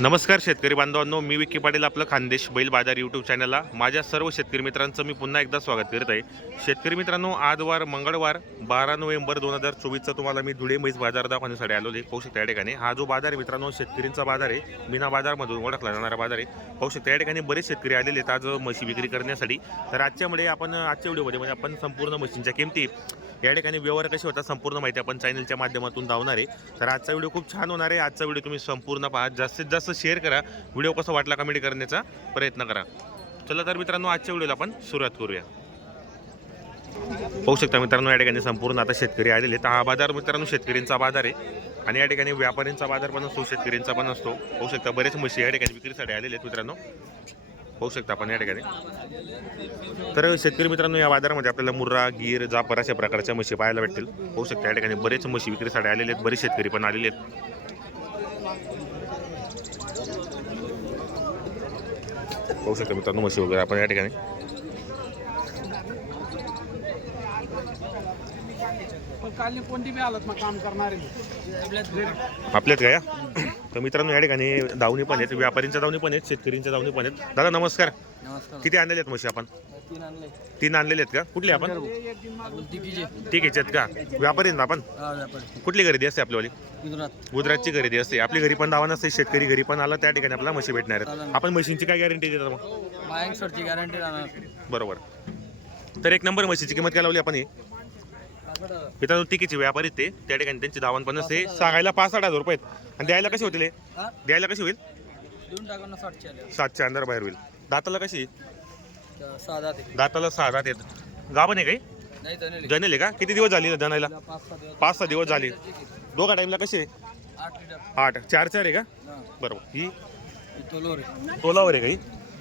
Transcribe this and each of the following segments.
नमस्कार शेतकरी बांधवांनो मी विकी पाटील आपलं खानदेश बैल बाजार यूट्यूब चॅनलला माझ्या सर्व शेतकरी मित्रांचं मी पुन्हा एकदा स्वागत करत आहे. शेतकरी मित्रांनो आजवार मंगळवार बारा नोव्हेंबर दोन हजार चोवीसचा तुम्हाला मी धुळे म्हैस बाजार दाखवण्यासाठी आलो आहे. पाहू शकता या ठिकाणी. हा जो बाजार आहे मित्रांनो शेतकरींचा बाजार आहे. मीना बाजारमधून ओळखला जाणारा बाजार आहे. पाहू शकता या ठिकाणी बरेच शेतकरी आलेले आहेत आज म्हशी विक्री करण्यासाठी. तर आजच्यामुळे आपण आजच्या व्हिडिओमध्ये म्हणजे आपण संपूर्ण म्हशींच्या किमती या ठिकाणी व्यवहार कसे होतात संपूर्ण माहिती आपण चॅनलच्या माध्यमातून धावणार आहे. तर आजचा व्हिडिओ खूप छान होणार आहे. आजचा व्हिडिओ तुम्ही संपूर्ण पहा. जास्तीत जास्त शेअर करा. व्हिडिओ कसा वाटला कमेंट करण्याचा प्रयत्न करा. चला तर मित्रांनो आजच्या व्हिडिओला आपण सुरुवात करूया. पाहू शकता मित्रांनो या ठिकाणी संपूर्ण आता शेतकरी आलेले तर हा बाजार मित्रांनो शेतकऱ्यांचा बाजार आहे. आणि या ठिकाणी व्यापाऱ्यांचा बाजार पण असतो शेतकऱ्यांचा पण असतो. होऊ शकता बरेच म्हशी या ठिकाणी विक्रीसाठी आलेले आहेत मित्रांनो. पाहू शकता आपण या ठिकाणी. तर शेतकरी मित्रांनो या बाजारामध्ये आपल्याला मुर्रा गीर जापर अशा प्रकारच्या म्हशी पाहायला भेटतील. पाहू शकता या ठिकाणी बरेच म्हशी विक्रीसाठी आलेले आहेत बरेच शेतकरी पण आलेले आहेत. पाहू शकता मित्रांनो म्हशी वगैरे आपण या ठिकाणी. आपल्यात काय तर मित्रांनो या ठिकाणी दावणी पण आहेत व्यापारींच्या दावणी पण आहेत शेतकऱ्यांच्या दावणी पण आहेत. दादा नमस्कार. किती आणलेले आहेत म्हशी आपण? तीन आणले. तीन आणलेले आहेत का? कुठले आपण? ठीक आहे आहेत का? व्यापारी ना आपण कुठली खरेदी असते आपल्यावाली? गुजरात. गुजरातची खरेदी असते. आपली घरी पण दावा नसते शेतकरी घरी पण आला त्या ठिकाणी आपल्याला म्हशी भेटणार आहेत. आपण म्हशींची काय गॅरंटी देतात मग? गॅरंटी बरोबर. तर एक नंबर म्हशीची किंमत काय लावली आपण ही? मित्रांनो तिकीचे व्यापारी ते त्या ठिकाणी त्यांची दावण पण असते. सांगायला पाच साठ हजार रुपये आहेत. आणि द्यायला कशी होतील हे? हा? द्यायला कशी होईल? देऊन टाका ना साठचे आले. सातशे अंदर बाहेर होईल. दाताला कशी? ते दाताला सहा दात आहेत. गाभण आहे काही? नाही जणले जनेल आहे का? किती दिवस झाले जनायला पाच सहा दिवस पाच सहा दिवस झाले. दोघा टाईमला कसे? आठ लिटर. आठ. चार चार आहे का? हा. बरोबर. ही तोलोर आहे. तोलावर आहे काही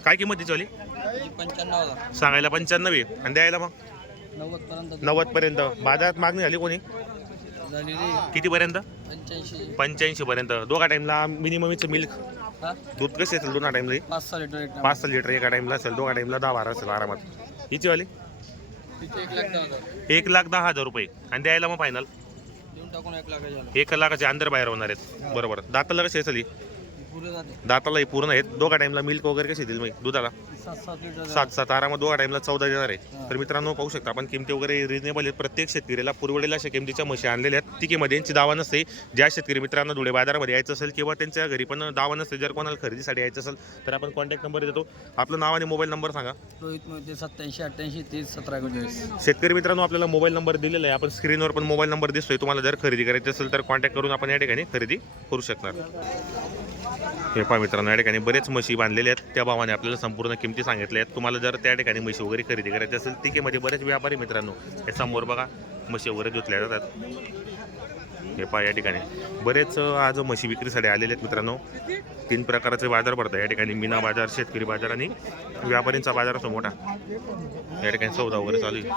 काय किंमत तिची वाली? ही पंच्याण्णव हजार. सांगायला पंच्याण्णव आहे. आणि द्यायला मग? नव्वद पर्यंत बाजारात मागणी झाली कोणी? किती पर्यंत पंच्याऐंशी. पर्यंत दोघा टाईमला मिनिममचं मिल्क. दूध कसे असेल दोन टाईमला? पाच सहा लिटर एक पाच सहा लिटर एका टाईमला असेल दोघा टाईमला दहा बारा असेल आरामात. हिची वाली? एक लाख दहा हजार. रुपये. आणि द्यायला मग फायनल एक लाख झाला एक लाखाचे अंदर बाहेर होणार आहेत. बरोबर. दाताला कशी असेल ही? पुरे जाते दाताला ही पूर्ण आहेत. दोघा टाईमला मिल्क वगैरे कशी देईल मग दुधाला? सात सात आरामात दोघा टाईमला चौदा देणार आहे तर मित्रांनो पाहू शकता आपण किमती वगैरे रिजनेबल आहेत. प्रत्येक शेतकरीला पुरवडेल अशा किमतीच्या म्हशी आणलेल्या आहेत. तिकीमध्ये यांची दावा नसते. ज्या शेतकरी मित्रांना धुळे बाजारामध्ये यायचं असेल किंवा त्यांच्या घरी पण दावा नसते जर कोणाला खरेदीसाठी यायचं असेल तर आपण कॉन्टॅक्ट नंबर देतो. आपलं नाव आणि मोबाईल नंबर सांगा. सत्याऐंशी अठ्ठ्याऐंशी तीस सतरा शेतकरी मित्रांनो आपल्याला मोबाईल नंबर दिलेला आहे. आपण स्क्रीनवर पण मोबाईल नंबर दिसतोय. तुम्हाला जर खरेदी करायची असेल तर कॉन्टॅक्ट करून आपण या ठिकाणी खरेदी करू शकणार. हे पहा मित्रांनो या ठिकाणी बरेच म्हशी बांधलेले आहेत. त्या भावाने आपल्याला संपूर्ण किमती सांगितल्या आहेत. तुम्हाला जर त्या ठिकाणी म्हशी वगैरे खरेदी करायची असेल तिकेमध्ये म्हणजे बरेच व्यापारी मित्रांनो हे समोर बघा म्हशी वगैरे धुतल्या जातात. हे पहा या ठिकाणी. बरेच आज म्हशी विक्रीसाठी आलेले आहेत मित्रांनो तीन प्रकारचे बाजार भरतात या ठिकाणी मीना बाजार शेतकरी बाजार आणि व्यापारींचा बाजार असतो मोठा. या ठिकाणी सौदा वगैरे चालू आहे.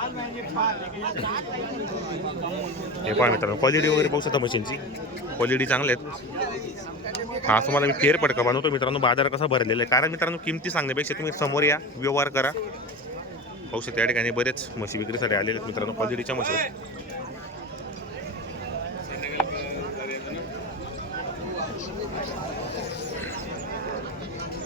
हे पहा मित्रांनो क्वालिटी वगैरे पाहू शकता मशीनची क्वालिटी चांगल्या आहेत. हा तुम्हाला मी केअर पडका बनवतो मित्रांनो बाजार कसा भरलेला आहे. कारण मित्रांनो किमती सांगण्यापेक्षा तुम्ही समोर या व्यवहार करा. पाहू शकता या ठिकाणी बरेच म्हशी विक्रीसाठी आलेले आहेत मित्रांनो क्वालिटीच्या म्हशी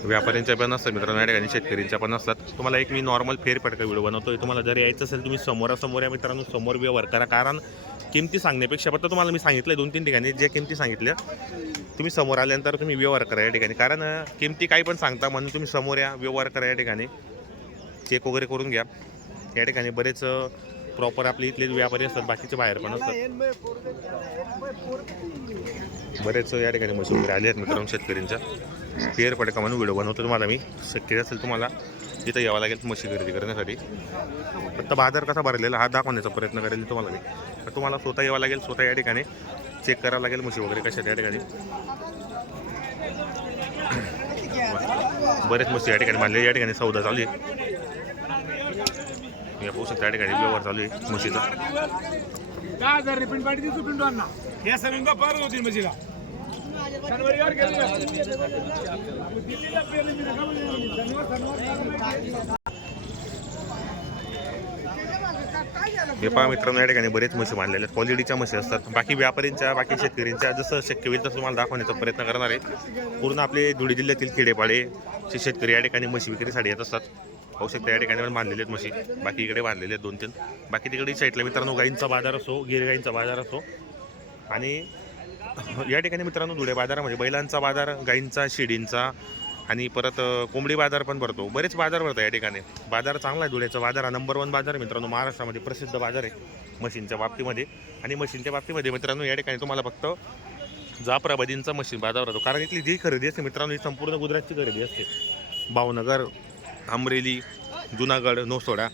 व्यापाऱ्यांच्या पण असतात मित्रांनो या ठिकाणी शेतकऱ्यांच्या पण असतात तुम्हाला एक मी नॉर्मल फेरपटका व्हिडिओ बनवतो तुम्हाला जर यायचं असेल तुम्ही समोरासमोर या मित्रांनो समोर व्यवहार करा. कारण किमती सांगण्यापेक्षा फक्त तुम्हाला मी सांगितलं दोन तीन ठिकाणी ज्या किमती सांगितल्या तुम्ही समोर आल्यानंतर तुम्ही व्यवहार करा या ठिकाणी. कारण किमती काही पण सांगता म्हणून तुम्ही समोर या व्यवहार करा या ठिकाणी. चेक वगैरे करून घ्या. या ठिकाणी बरेच प्रॉपर आपले इथले व्यापारी असतात बाकीचे बाहेर पण असतात. बरेच या ठिकाणी म्हशी वगैरे आले आहेत मित्रांनो शेतकऱ्यांच्या. पेर पडका म्हणून व्हिडिओ बनवतो तुम्हाला मी. शक्य असेल तुम्हाला तिथं यावं लागेल मशी खरेदी करण्यासाठी. फक्त बाजार कसा भरलेला हा दाखवण्याचा प्रयत्न करेल तुम्हाला मी. तर तुम्हाला स्वतः यावं लागेल स्वतः या ठिकाणी चेक करावं लागेल म्हशी वगैरे कशा त्या या ठिकाणी. बरेच मशी या ठिकाणी मानले या ठिकाणी सौदा चालू आहे. या पाहू शकता या ठिकाणी व्यवहार चालू आहे म्हशीचा. दहा हजार रिपीट पाठी दिसू अण्णा. हे सगळ्यांना पार होतील म्हशीला. हे पहा मित्रांनो या ठिकाणी बरेच म्हशी बांधलेल्या आहेत. क्वालिटीच्या म्हशी असतात. बाकी व्यापाऱ्यांच्या बाकी शेतकऱ्यांच्या जसं शक्य होईल तसं तुम्हाला दाखवण्याचा प्रयत्न करणार आहे. पूर्ण आपले धुळे जिल्ह्यातील खेडेपाडेचे शेतकरी या ठिकाणी म्हशी विक्रीसाठी येत असतात. होऊ शकता या ठिकाणी पण बांधलेले आहेत म्हशी. बाकी इकडे बांधलेले आहेत दोन तीन. बाकी तिकडे साईडला मित्रांनो गाईंचा बाजार असो गिरगाईंचा बाजार असो. आणि या ठिकाणी मित्रांनो धुळे बाजारामध्ये बैलांचा बाजार गाईंचा शिडींचा आणि परत कोंबडी बाजार पण भरतो. बरेच बाजार भरतो या ठिकाणी. बाजार चांगला आहे धुळ्याचा बाजार. हा नंबर वन बाजार आहे मित्रांनो. महाराष्ट्रामध्ये प्रसिद्ध बाजार आहे मशीनच्या बाबतीमध्ये. आणि मशीनच्या बाबतीमध्ये मित्रांनो या ठिकाणी तुम्हाला फक्त जाफराबादींचा मशीन बाजार होतो. कारण इथली जी खरेदी असते मित्रांनो ही संपूर्ण गुजरातची खरेदी असते. भावनगर अमरेली जुनागड नोसोडा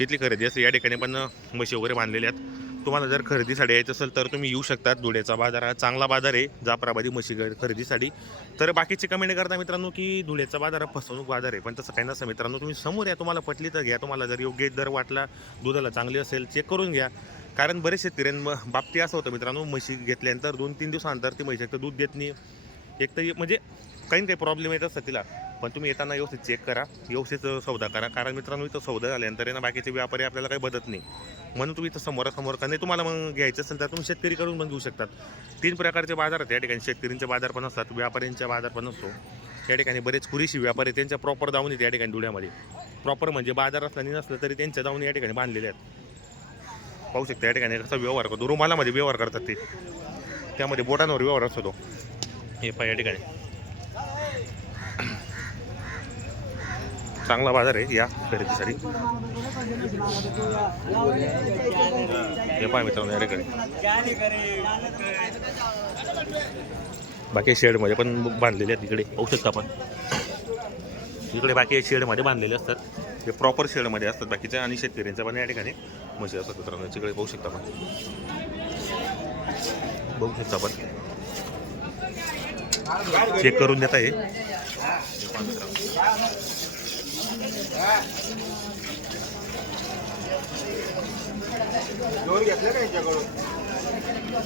इथली खरेदी असते. या ठिकाणी पण म्हशी वगैरे बांधलेल्या आहेत. तुम्हाला जर खरेदीसाठी यायचं असेल तर तुम्ही येऊ शकतात. धुळ्याचा बाजार हा चांगला बाजार आहे जाफराबादी म्हशी ग- खरेदीसाठी. तर बाकीचे कमेंट करता मित्रांनो की धुळ्याचा बाजार हा फसवणूक बाजार आहे. पण तसं काही नसतं मित्रांनो. तुम्ही समोर या तुम्हाला पटली तर घ्या. तुम्हाला जर योग्य दर वाटला दुधाला चांगली असेल चेक करून घ्या. कारण बरेच शेतकऱ्यां बाबतीत असं होतं मित्रांनो म्हशी घेतल्यानंतर दोन तीन दिवसानंतर ती म्हशी एक तर दूध देत नाही. एक तर म्हणजे काही काही प्रॉब्लेम येत असतात तिला पण तुम्ही येताना व्यवस्थित चेक करा व्यवस्थित सौदा करा. कारण मित्रांनो इथं सौदा झाल्यानंतर आहे ना बाकीचे व्यापारी आपल्याला काही बदत नाही. म्हणून तुम्ही इथं समोरासमोर का नाही तुम्हाला मग घ्यायचं असेल तर तुम्ही शेतकरीकडून पण घेऊ शकतात. तीन प्रकारचे बाजार आहेत या ठिकाणी. शेतकरींचे बाजार पण असतात व्यापाऱ्यांचा बाजार पण असतो. या ठिकाणी बरेच कुरीशी व्यापारी आहेत, त्यांच्या प्रॉपर जाऊन येते या ठिकाणी धुळ्यामध्ये. प्रॉपर म्हणजे बाजार असला नसलं तरी त्यांच्या जाऊन या ठिकाणी बांधलेले आहेत. पाहू शकता या ठिकाणी कसा व्यवहार करतो. रुमालामध्ये व्यवहार करतात ते. त्यामध्ये बोटांवर व्यवहार असतो तो. हे पाय या ठिकाणी. चांगला बाजार आहे या खरेदीसाठी. हे पाय मित्रांनो या ठिकाणी. बाकी शेडमध्ये पण बांधलेले आहेत इकडे पाहू शकता आपण. इकडे बाकी शेडमध्ये बांधलेले असतात. हे प्रॉपर शेडमध्ये असतात बाकीच्या आणि शेतकऱ्यांच्या पण या ठिकाणी म्हशी असतात मित्रांनो. तिकडे पाहू शकता आपण. बघू शकता आपण. चेक करून देता हे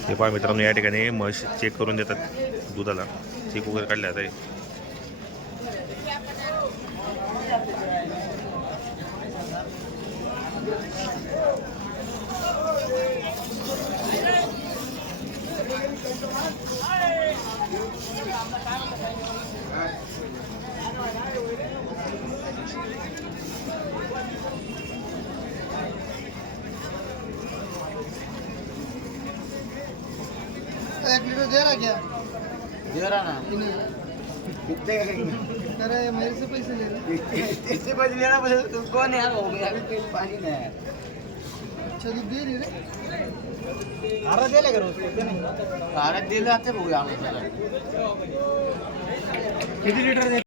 हे पहा मित्रांनो. या ठिकाणी म्हश चेक करून देतात दुधाला चेक वगैरे काढले आता एक लीटर दे रहा क्या? दे रहा ना। अरे मेरे से पैसे ले रहे इससे पैसे लेना पड़ेगा तुम कौन यार हो गया। पानी में है। अच्छा दूध दे रही रे अरे दे लेगा उसको अरे दे किती लिटर